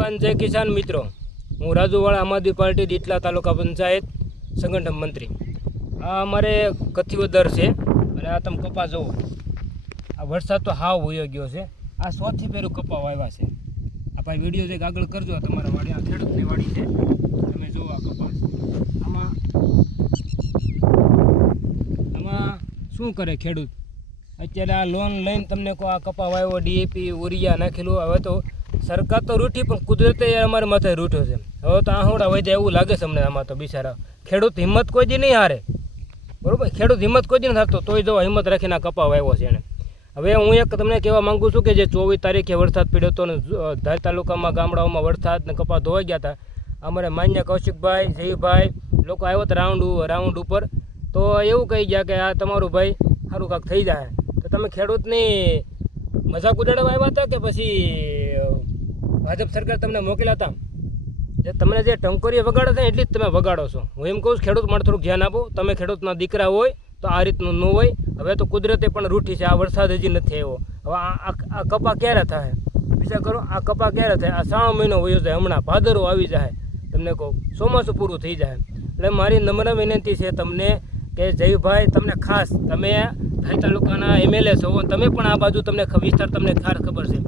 જવાન જય કિસાન મિત્રો, હું રાજુવાળા આમ આદમી પાર્ટી દીટલા તાલુકા પંચાયત સંગઠન મંત્રી. આ અમારે કથિવદર છે અને આ તમે કપા જુઓ. આ વરસાદ તો હાવ વયો ગયો છે. આ 100 થી પહેલું કપા વાવ્યા છે. આ ભાઈ વિડીયો જે આગળ કરજો. તમારા વાડી આ ખેડૂતની વાડી છે. તમે જુઓ આ કપા. આમાં શું કરે ખેડૂત? અત્યારે આ લોન લઈને તમને કહો આ કપા વાવ્યો, ડીએપી યુરિયા નાખેલું. હવે તો સરકાર તો રૂઠી પણ કુદરતે અમારે માથે રૂઠ્યો છે. હવે તો આહોડા વહી જાય એવું લાગે છે અમને. આમાં તો બિચારા ખેડૂત હિંમત કોઈ દી નહીં હારે, બરાબર? ખેડૂત હિંમત કોઈ દી નથી થતો, તોય જો હિંમત રાખીને આ કપા વાવ્યો છે એણે. હવે હું એક તમને કહેવા માગું છું કે જે 24 તારીખે વરસાદ પડ્યો હતો ને ધાર તાલુકામાં ગામડાઓમાં વરસાદ ને કપા ધોવાઈ ગયા હતા. અમારે માન્ય કૌશિકભાઈ, જયભાઈ લોકો આવ્યો હતા રાઉન્ડ ઉપર. તો એવું કહી ગયા કે આ તમારું ભાઈ સારું કાંક થઈ જાય. તો તમે ખેડૂતની મજાક ઉડાડવા આવ્યા હતા કે પછી ભાજપ સરકાર તમને મોકલ્યા હતા? જે તમને જે ટંકોરી વગાડે છે એટલી જ તમે વગાડો છો. હું એમ કહું છું ખેડૂત માટે થોડુંક ધ્યાન આપો. તમે ખેડૂતના દીકરા હોય તો આ રીતનું ન હોય. હવે તો કુદરતે પણ રૂઠી છે. આ વરસાદ હજી નથી આવ્યો. હવે આ કપા ક્યારે થાય વિચાર કરો. આ કપા ક્યારે થાય? આ 3 મહિનો વયો જાય. હમણાં ભાદરો આવી જાય. તમને કહું ચોમાસું પૂરું થઈ જાય. એટલે મારી નમ્ર વિનંતી છે તમને કે જયભાઈ, તમને ખાસ તમે ધારી તાલુકાના એમએલએ છો, તમે પણ આ બાજુ તમને વિસ્તાર તમને ખાસ ખબર છે.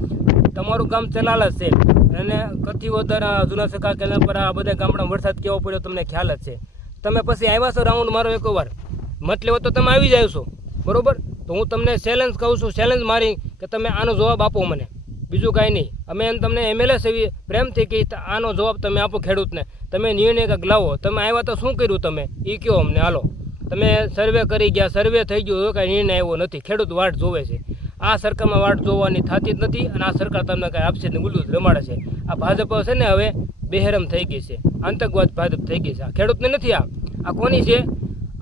તમારું ગામ ચલાલ જ છે અને કથિવદર જૂના સકા કેલા પર આ બધા ગામડામાં વરસાદ કેવો પડ્યો તમને ખ્યાલ જ છે. તમે પછી આવ્યા છો રાઉન્ડ મારો એકવાર મત લેવો તો તમે આવી જાવ છો, બરાબર? તો હું તમને ચેલેન્જ કહું છું, ચેલેન્જ મારી કે તમે આનો જવાબ આપો મને, બીજું કાંઈ નહીં. અમે તમને એમએલએ સેવી પ્રેમથી કે આનો જવાબ તમે આપો ખેડૂતને. તમે નિર્ણય કંઈક લાવો. તમે આવ્યા તો શું કર્યું તમે એ કહો અમને. હાલો, તમે સર્વે કરી ગયા, સર્વે થઈ ગયું, કાંઈ નિર્ણય આવ્યો નથી. ખેડૂત વાટ જોવે છે. આ સરકારમાં વાટ જોવાની થતી જ નથી અને આ સરકાર તમને કાંઈ આપશે ને ગુલ્લું રમાડે છે. આ ભાજપ છે ને હવે બેહેરમ થઈ ગઈ છે, આતંકવાદ ભાજપ થઈ ગઈ છે. આ ખેડૂતને નથી. આ કોની છે?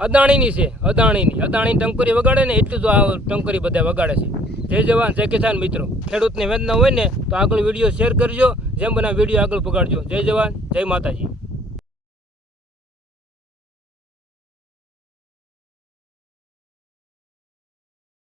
અદાણીની છે. અદાણી ટંકોરી વગાડે ને એટલું જ આ ટંકોરી બધા વગાડે છે. જય જવાન જય કિસાન મિત્રો. ખેડૂતની વેદના હોય ને તો આગળ વિડીયો શેર કરજો. જેમ બના વિડીયો આગળ પગાડજો. જય જવાન જય માતાજી.